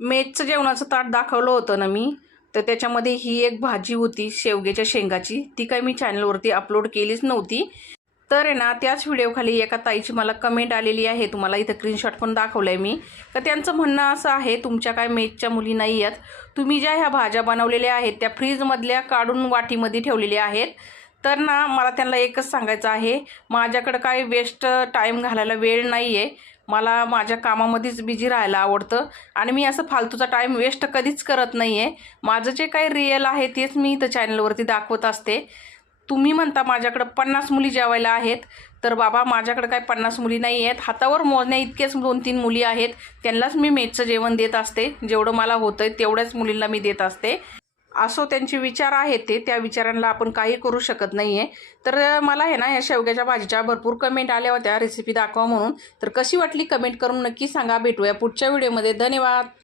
मेसचं जेवणाचं ताट दाखवलं होतं ना मी, तर त्याच्यामध्ये ही एक भाजी होती शेवग्याच्या शेंगाची. ती काही मी चॅनलवरती अपलोड केलीच नव्हती. तर आहे ना, त्याच व्हिडिओखाली एका ताईची मला कमेंट आलेली आहे. तुम्हाला इथं स्क्रीनशॉट पण दाखवलं आहे मी. तर त्यांचं म्हणणं असं आहे, तुमच्या काय मेसच्या मुली नाही आहेत, तुम्ही ज्या ह्या भाज्या बनवलेल्या आहेत त्या फ्रीजमधल्या काढून वाटीमध्ये ठेवलेल्या आहेत. तर ना मला त्यांना एकच सांगायचं आहे, माझ्याकडं काय वेस्ट टाईम घालायला वेळ नाही आहे. मला माझ्या कामामध्येच बिझी राहायला आवडतं आणि मी असं फालतूचा टाईम वेस्ट कधीच करत नाही आहे. माझं जे काही रिअल आहे तेच मी इथं चॅनलवरती दाखवत असते. तुम्ही म्हणता माझ्याकडं 50 मुली जेवायला आहेत, तर बाबा माझ्याकडे काय 50 मुली नाही आहेत. हातावर मोजण्या इतकेच 2-3 मुली आहेत. त्यांनाच मी मेसचं जेवण देत असते. जेवढं मला होतं आहे तेवढ्याच मुलींना मी देत असते. असो त्यांचे विचार आहेत ते, त्या विचारांना आपण काही करू शकत नाही आहे. तर मला आहे ना या शेवग्याच्या भाजीच्या भरपूर कमेंट आल्या होत्या रेसिपी दाखवा म्हणून. तर कशी वाटली कमेंट करून नक्की सांगा. भेटूया पुढच्या व्हिडिओमध्ये. धन्यवाद.